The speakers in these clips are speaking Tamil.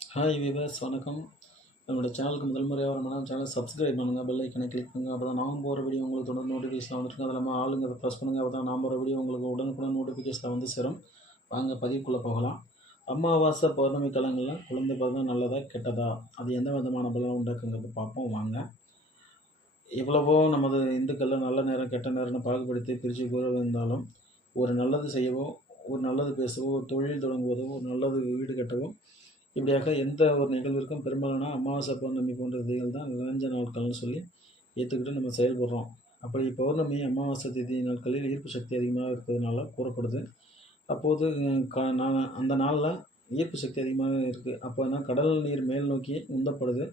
ஹாய் விவர்ஸ், வணக்கம். என்னோட சேனலுக்கு முதல் முறையாக வரணும்னா சேனல் சப்ஸ்கிரைப் பண்ணுங்கள், பெல் ஐக்கனை கிளிக் பண்ணுங்கள். அப்போ தான் நான் போகிற வீடியோ உங்களுக்கு தொடர்ந்து நோட்டிஃபிகேஷன் வந்துருக்கு. அதில் நம்ம ஆளுங்கிறத ப்ரெஸ் பண்ணுங்கள். அப்போ தான் நான் போகிற வீடியோ உங்களுக்கு உடனுக்குடன் நோட்டிஃபிகேஷன் வந்து சேரும். வாங்க பதிவுக்குள்ளே போகலாம். அமாவாசை பௌர்ணமி காலங்களில் குழந்தை பிறந்தா நல்லதா கெட்டதா, அது எந்த விதமான பலன் உண்டாக்குங்கிறது பார்ப்போம் வாங்க. எவ்வளவோ நமது இந்துக்களில் நல்ல நேரம் கெட்ட நேரம்னு பாகுபடுத்தி பிரித்து கூற இருந்தாலும், ஒரு நல்லது செய்யவோ, ஒரு நல்லது பேசவோ, ஒரு தொழில் தொடங்குவதோ, ஒரு நல்லது வீடு கட்டவோ, இப்படியாக எந்த ஒரு நிகழ்விற்கும் பெரும்பாலான அமாவாசை பௌர்ணமி போன்ற திதிகள் தான் நிறைஞ்ச நாட்கள்னு சொல்லி ஏற்றுக்கிட்டு நம்ம செயல்படுறோம். அப்படி பௌர்ணமி அமாவாசை திதி நாட்களில் ஈர்ப்பு சக்தி அதிகமாக இருக்கிறதுனால கூறப்படுது. அப்போது நான் அந்த நாளில் ஈர்ப்பு சக்தி அதிகமாக இருக்குது. அப்போனா கடல் நீர் மேல் நோக்கி உந்தப்படுது.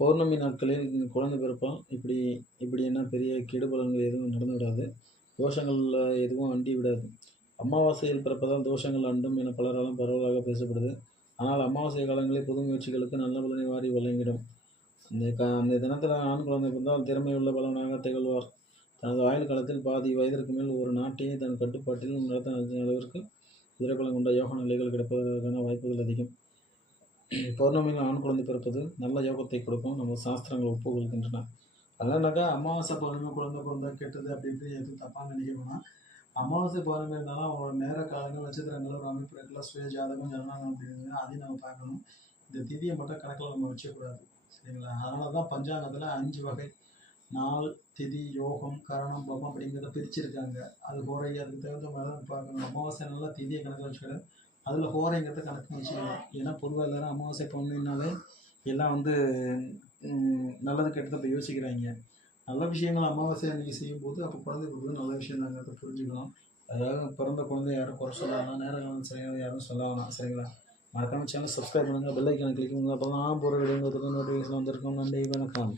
பௌர்ணமி நாட்களில் குழந்தை பிறப்பால் இப்படி என்ன பெரிய கெடுபலன்கள் எதுவும் நடந்து விடாது. தோஷங்கள் எதுவும் அண்டி விடாது. அமாவாசையில் பிறப்பதால் தோஷங்கள் அண்டும் என பலராலும் பரவலாக பேசப்படுது. ஆனால் அமாவாசை காலங்களில் புது முயற்சிகளுக்கு நல்ல பலனை வாரி வழங்கிடும். அந்த தினத்தில் ஆண் குழந்தை பிறந்தால் திறமையுள்ள பலனாக திகழ்வார். தனது ஆயுள் காலத்தில் பாதி வயதிற்கு மேல் ஒரு நாட்டையே தன் கட்டுப்பாட்டில் நடத்த அளவிற்கு திரைப்பலம் கொண்ட யோக நிலைகள் கிடைப்பதற்கான வாய்ப்புகள் அதிகம். பௌர்ணமியில் ஆண் குழந்தை பிறப்பது நல்ல யோகத்தை கொடுக்கும். நம்ம சாஸ்திரங்கள் ஒப்புக்கொள்கின்றன. அதனாக்கா அமாவாசை பௌர்ணமி குழந்தை பிறந்தா கெட்டது அப்படி இப்படி எதுவும் தப்பாக நினைக்கணும்னா, அமாவாசை பௌர்ணமி இருந்தாலும் அவங்களோட நேர காலங்கள் நட்சத்திரங்கள் ஒரு அமைப்பு இருக்குல்ல, சுய ஜாதகம் ஜனநாயகம் அப்படின்னு அதையும் நம்ம பார்க்கணும். இந்த திதியை மட்டும் கணக்கில் நம்ம வச்சக்கூடாது, சரிங்களா? அதனால தான் பஞ்சாங்கத்தில் 5 வகை நாள், திதி, யோகம், கரணம், பவம் அப்படிங்கிறத பிரிச்சிருக்காங்க. அது ஹோரை, அதுக்கு தகுந்த மாதிரி தான் பார்க்கணும். அமாவாசை நல்லா திதியை கணக்கில் வச்சுக்கிறது, அதில் ஹோரைங்கிறத கணக்கு வச்சுக்கலாம். ஏன்னா பொதுவாக எல்லாரும் அமாவாசை பௌர்ணமினாலே எல்லாம் நல்லது கெட்டதை இப்போ யோசிக்கிறாங்க. நல்ல விஷயங்கள் அமாவாசை அன்றைக்கி செய்யும்போது அப்போ குழந்தை பிறகு நல்ல விஷயம் நாங்கள் புரிஞ்சுக்கலாம். அதாவது பிறந்த குழந்தை யாரும் குறை சொல்லலாம், நேரம் சரியாக யாரும் சொல்ல வேணாம், சரிங்களா? மறக்காம சேனல் சப்ஸ்கிரைப் பண்ணுங்கள், பெல் ஐக்கானை கிளிக் பண்ணுங்கள். அப்போ தான் நான் போகிற வீடியோ நோட்டிஃபிகேஷன் வந்திருக்கோம். நன்றி, வணக்கம்.